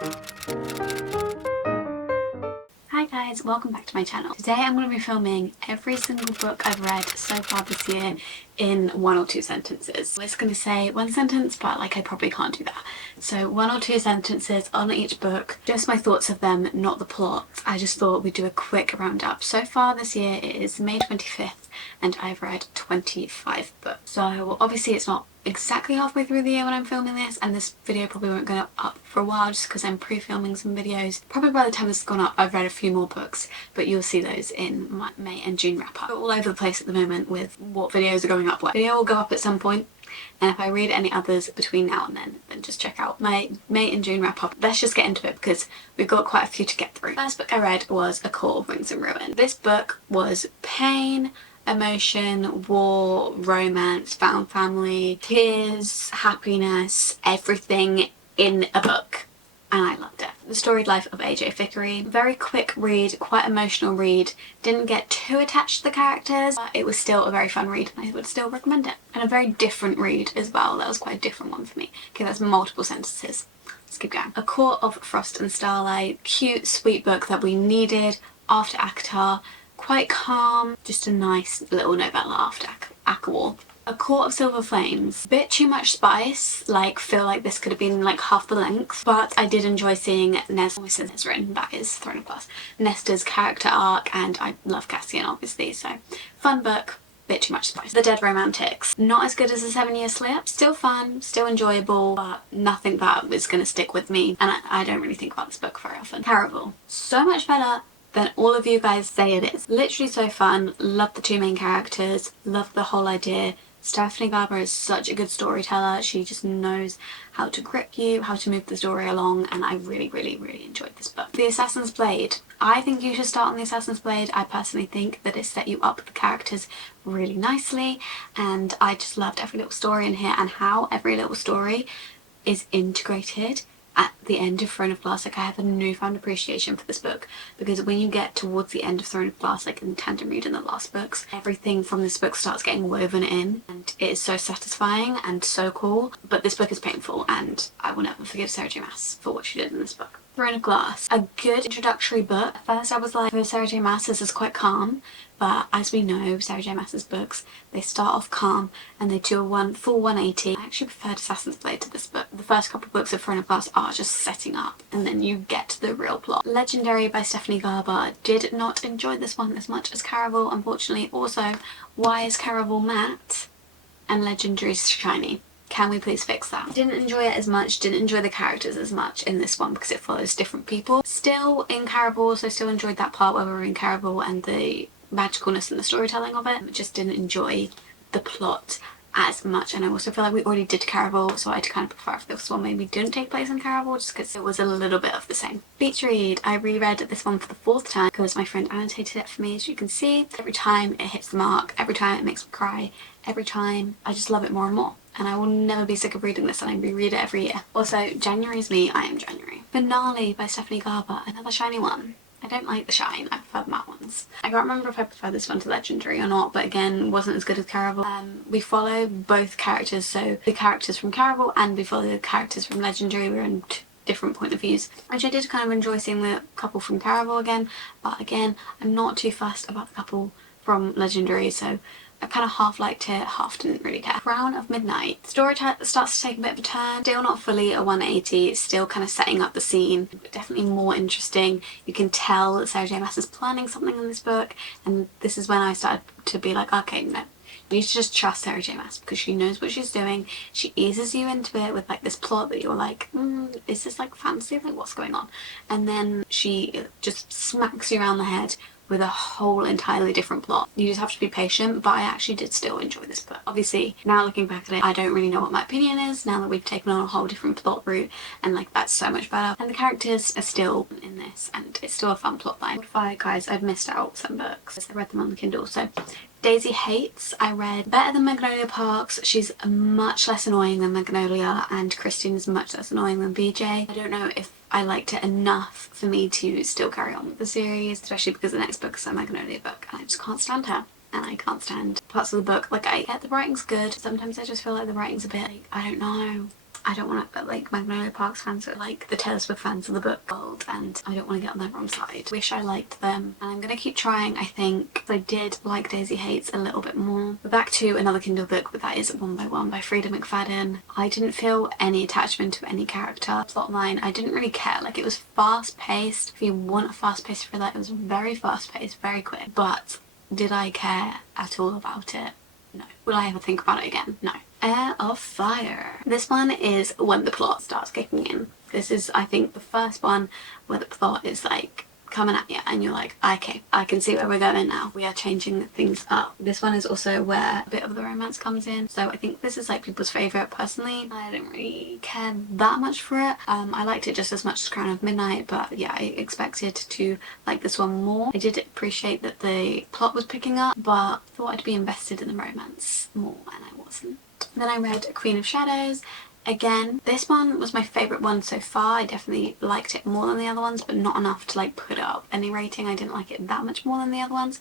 Hi guys, welcome back to my channel. Today I'm going to be filming every single book I've read so far this year in 1 or 2 sentences. I was going to say 1 sentence, but like I probably can't do that. So 1 or 2 sentences on each book, just my thoughts of them, not the plot. I just thought we'd do a quick roundup. So far this year it is May 25th and I've read 25 books. So obviously it's not exactly halfway through the year when I'm filming this, and this video probably won't go up for a while just because I'm pre-filming some videos. Probably by the time this has gone up I've read a few more books, but you'll see those in my May and June wrap up. We're all over the place at the moment with what videos are going up when. Video will go up at some point, and if I read any others between now and then just check out my May and June wrap up. Let's just get into it because we've got quite a few to get through. The first book I read was A Court of Rings and Ruin. This book was pain, emotion, war, romance, found family, tears, happiness, everything in a book, and I loved it. The Storied Life of AJ Vickery. Very quick read, quite emotional read. Didn't get too attached to the characters, but it was still a very fun read and I would still recommend it. And a very different read as well. That was quite a different one for me. Okay, that's multiple sentences. Let's keep going. A Court of Frost and Starlight. Cute, sweet book that we needed after ACOTAR. Quite calm, just a nice little novella after ACOTAR. A Court of Silver Flames. Bit too much spice, like feel like this could have been like half the length, but I did enjoy seeing Nesrin, that is Throne of Glass, Nesta's character arc, and I love Cassian obviously, so fun book. Bit too much spice. The Dead Romantics. Not as good as The 7 Year Slip. Still fun, still enjoyable, but nothing that is going to stick with me, and I don't really think about this book very often. Caraval. So much better than all of you guys say it is. Literally so fun. Love the 2 main characters. Love the whole idea. Stephanie Garber is such a good storyteller. She just knows how to grip you, how to move the story along, and I really enjoyed this book. The Assassin's Blade. I think you should start on The Assassin's Blade. I personally think that it set you up with the characters really nicely, and I just loved every little story in here and how every little story is integrated at the end of Throne of Glass. Like, I have a newfound appreciation for this book, because when you get towards the end of Throne of Glass, like in the tandem read and the last books, everything from this book starts getting woven in, and it is so satisfying and so cool. But this book is painful, and I will never forgive Sarah J Maas for what she did in this book. Throne of Glass. A good introductory book. At first I was like, for Sarah J Maas this is quite calm, but as we know, Sarah J Maas's books, they start off calm and they do a full 180. I actually preferred Assassin's Blade to this book. The first couple of books of Throne of Glass are just setting up, and then you get to the real plot. Legendary by Stephanie Garber. Did not enjoy this one as much as Caraval, unfortunately. Also, why is Caraval matte and Legendary shiny? Can we please fix that? Didn't enjoy it as much, didn't enjoy the characters as much in this one because it follows different people. Still in Caraval, so still enjoyed that part where we were in Caraval and the magicalness and the storytelling of it. Just didn't enjoy the plot as much, and I also feel like we already did Caraval, so I'd kind of prefer if this one maybe didn't take place in Caraval just because it was a little bit of the same. Beach read. I reread this one for the 4th time because my friend annotated it for me, as you can see. Every time it hits the mark, every time it makes me cry, every time I just love it more and more. And I will never be sick of reading this, and I reread it every year. Also, January is me, I am January. Finale by Stephanie Garber, another shiny one. I don't like the shine, I prefer the matte ones. I can't remember if I prefer this one to Legendary or not, but again, wasn't as good as Caraval. We follow both characters, so the characters from Caraval and we follow the characters from Legendary. We're in different point of views, which I did kind of enjoy seeing the couple from Caraval again, but again, I'm not too fussed about the couple from Legendary, so I kind of half liked it, half didn't really care. Crown of Midnight. Story starts to take a bit of a turn. Still not fully a 180, it's still kind of setting up the scene, but definitely more interesting. You can tell that Sarah J Maas is planning something in this book, and this is when I started to be like, okay, no, you need to just trust Sarah J Maas because she knows what she's doing. She eases you into it with like this plot that you're like, is this like fantasy? Like, what's going on? And then she just smacks you around the head with a whole entirely different plot. You just have to be patient, but I actually did still enjoy this book. Obviously, now looking back at it, I don't really know what my opinion is now that we've taken on a whole different plot route, and like that's so much better. And the characters are still in this, and it's still a fun plot line. Guys, I've missed out some books. I read them on the Kindle, so Daisy Hates, I read better than Magnolia Parks. She's much less annoying than Magnolia, and Christine is much less annoying than BJ. I don't know if I liked it enough for me to still carry on with the series, especially because the next book is a Magnolia book, and I just can't stand her. And I can't stand parts of the book. Like, I get the writing's good, sometimes I just feel like the writing's a bit like, I don't know. I don't want to, like, Magnolia Parks fans are like the Taylor Swift fans of the book world, and I don't want to get on their wrong side. Wish I liked them, and I'm gonna keep trying. I think I did like Daisy Hates a little bit more. We're back to another Kindle book, but that is One by One by Frida McFadden. I didn't feel any attachment to any character. Plotline, I didn't really care. Like, it was fast paced. If you want a fast paced thriller, it was very fast paced, very quick. But did I care at all about it? No. Will I ever think about it again? No. Heir of Fire. This one is when the plot starts kicking in. This is, I think, the first one where the plot is like coming at you and you're like, okay, I can see where we're going now. We are changing things up. This one is also where a bit of the romance comes in. So I think this is like people's favourite. Personally, I didn't really care that much for it. I liked it just as much as Crown of Midnight, but yeah, I expected to like this one more. I did appreciate that the plot was picking up, but thought I'd be invested in the romance more, and I wasn't. Then I read Queen of Shadows. Again, this one was my favourite one so far. I definitely liked it more than the other ones, but not enough to like put up any rating. I didn't like it that much more than the other ones.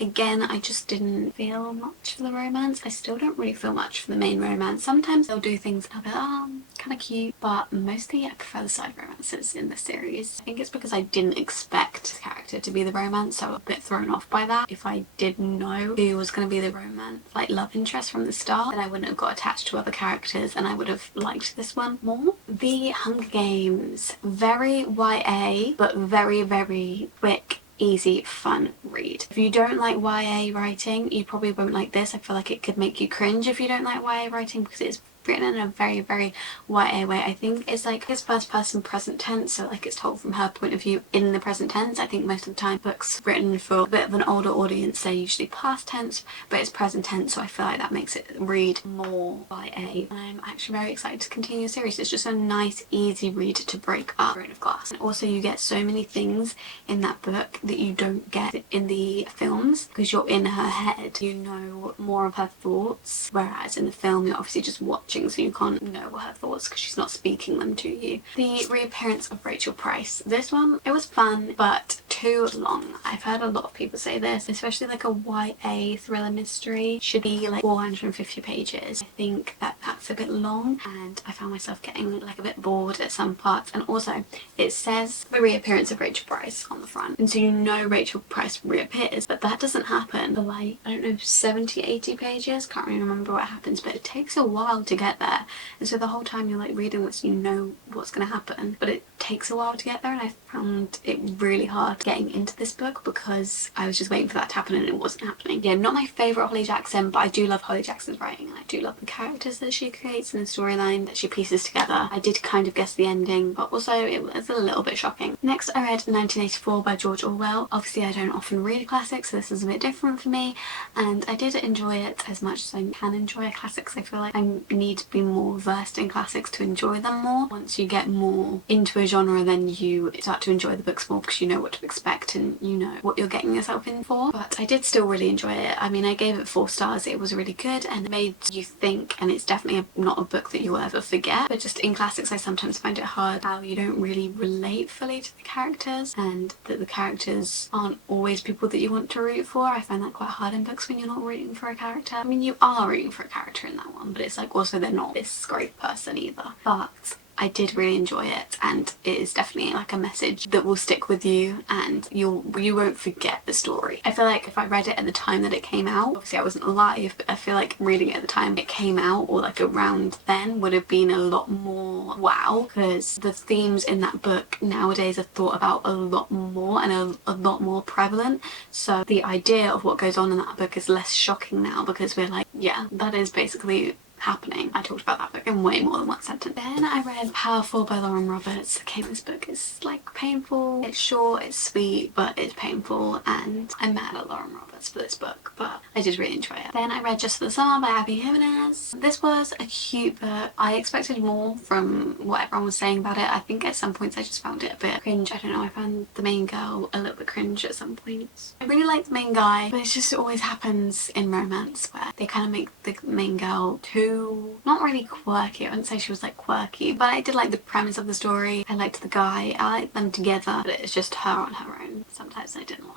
Again, I just didn't feel much for the romance. I still don't really feel much for the main romance. Sometimes they'll do things and I'll be like, oh, kind of cute, but mostly I prefer the side romances in this series. I think it's because I didn't expect the character to be the romance, so I was a bit thrown off by that. If I did know who was going to be the romance, like love interest from the start, then I wouldn't have got attached to other characters and I would have liked this one more. The Hunger Games. Very YA, but very, very quick, easy, fun read. If you don't like YA writing, you probably won't like this. I feel like it could make you cringe if you don't like YA writing, because it's written in a very, very YA way. I think it's like his first person present tense, so like it's told from her point of view in the present tense. I think most of the time books written for a bit of an older audience, they're usually past tense, but it's present tense, so I feel like that makes it read more YA. I'm actually very excited to continue the series. It's just a nice, easy read to break up Grain of Glass. And also you get so many things in that book that you don't get in the films, because you're in her head. You know more of her thoughts, whereas in the film you're obviously just watching, so you can't know her thoughts because she's not speaking them to you. The Reappearance of Rachel Price. This one, it was fun, but too long. I've heard a lot of people say this, especially like a YA thriller mystery should be like 450 pages. I think that that's a bit long, and I found myself getting like a bit bored at some parts. And also it says the reappearance of Rachel Price on the front, and so you know Rachel Price reappears, but that doesn't happen for like, I don't know, 70-80 pages. Can't really remember what happens, but it takes a while to get there, and so the whole time you're like reading this, you know what's going to happen, but it takes a while to get there. And I found it really hard getting into this book because I was just waiting for that to happen and it wasn't happening. Yeah, not my favourite Holly Jackson, but I do love Holly Jackson's writing, and I do love the characters that she creates and the storyline that she pieces together. I did kind of guess the ending, but also it was a little bit shocking. Next I read 1984 by George Orwell. Obviously I don't often read classics, so this is a bit different for me, and I did enjoy it as much as I can enjoy a classic, because I feel like I need to be more versed in classics to enjoy them more. Once you get more into a genre, then you start to enjoy the books more because you know what to expect and you know what you're getting yourself in for. But I did still really enjoy it. I mean, I gave it 4 stars. It was really good and it made you think, and it's definitely not a book that you'll ever forget. But just in classics I sometimes find it hard how you don't really relate fully to the characters, and that the characters aren't always people that you want to root for. I find that quite hard in books when you're not rooting for a character. I mean, you are rooting for a character in that one, but it's like also they're not this great person either. But I did really enjoy it, and it is definitely like a message that will stick with you, and you won't forget the story. I feel like if I read it at the time that it came out, obviously I wasn't alive, but I feel like reading it at the time it came out, or like around then, would have been a lot more wow, because the themes in that book nowadays are thought about a lot more and a lot more prevalent. So the idea of what goes on in that book is less shocking now, because we're like, yeah, that is basically happening. I talked about that book in way more than one sentence. Then I read Powerful by Lauren Roberts. Okay, this book is like painful. It's short, it's sweet, but it's painful, and I'm mad at Lauren Roberts for this book, but I did really enjoy it. Then I read Just for the Summer by Abby Jimenez. This was a cute book. I expected more from what everyone was saying about it. I think at some points I just found it a bit cringe. I don't know, I found the main girl a little bit cringe at some points. I really like the main guy, but it just always happens in romance where they kind of make the main girl too too, not really quirky. I wouldn't say she was like quirky, but I did like the premise of the story. I liked the guy. I liked them together, but it's just her on her own. Sometimes I didn't like.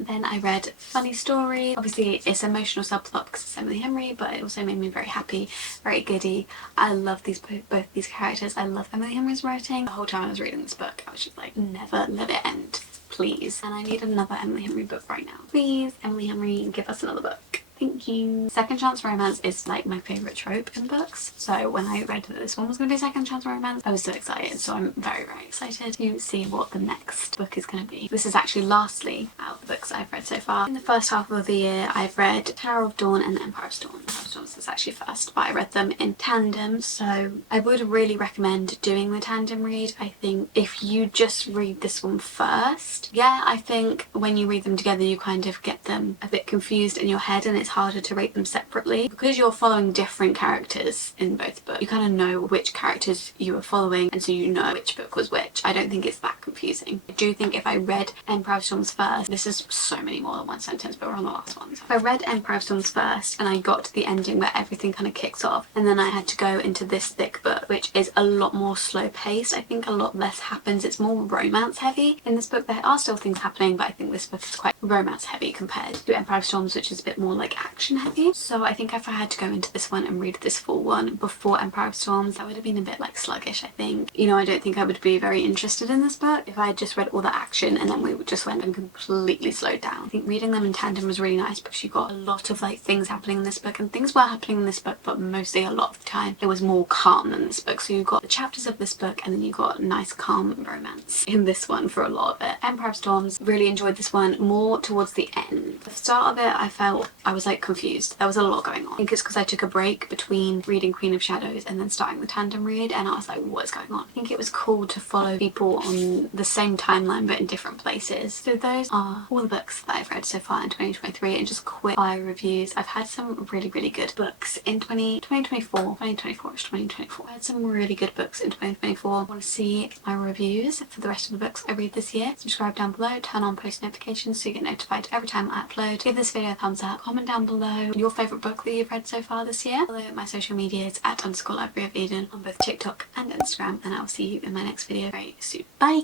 Then I read Funny Story. Obviously it's emotional subplot because it's Emily Henry, but it also made me very happy, very giddy. I love both these characters. I love Emily Henry's writing. The whole time I was reading this book I was just like, never let it end, please. And I need another Emily Henry book right now. Please, Emily Henry, give us another book. Thank you. Second chance romance is like my favourite trope in books. So when I read that this one was going to be second chance romance, I was so excited. So I'm very, very excited to see what the next book is going to be. This is actually lastly out of the books I've read so far. In the first half of the year, I've read Tower of Dawn and Empire of Storm. Empire of Storm is actually first, but I read them in tandem. So I would really recommend doing the tandem read. I think if you just read this one first, yeah, I think when you read them together, you kind of get them a bit confused in your head and it's harder to rate them separately because you're following different characters in both books. You kind of know which characters you are following, and so you know which book was which. I don't think it's that confusing. I do think if I read Empire of Storms first, this is so many more than one sentence, but we're on the last one. So if I read Empire of Storms first and I got to the ending where everything kind of kicks off, and then I had to go into this thick book, which is a lot more slow paced. I think a lot less happens. It's more romance heavy. In this book there are still things happening, but I think this book is quite romance heavy compared to Empire of Storms, which is a bit more like action heavy. So I think if I had to go into this one and read this full one before Empire of Storms, that would have been a bit like sluggish, I think. You know, I don't think I would be very interested in this book if I had just read all the action and then we just went and completely slowed down. I think reading them in tandem was really nice because you got a lot of like things happening in this book, and things were happening in this book, but mostly a lot of the time it was more calm than this book. So you got the chapters of this book and then you got nice calm romance in this one for a lot of it. Empire of Storms, really enjoyed this one more towards the end. The start of it I felt I was like confused. There was a lot going on. I think it's because I took a break between reading Queen of Shadows and then starting the tandem read, and I was like, what is going on? I think it was cool to follow people on the same timeline but in different places. So those are all the books that I've read so far in 2023, and just quick fire reviews. I've had some really good books in 2024. I had some really good books in 2024. I want to see my reviews for the rest of the books I read this year. Subscribe down below, turn on post notifications so you get notified every time I upload. Give this video a thumbs up, comment down below your favourite book that you've read so far this year. Follow my social medias at _libraryofeden on both TikTok and Instagram, and I'll see you in my next video very soon. Bye!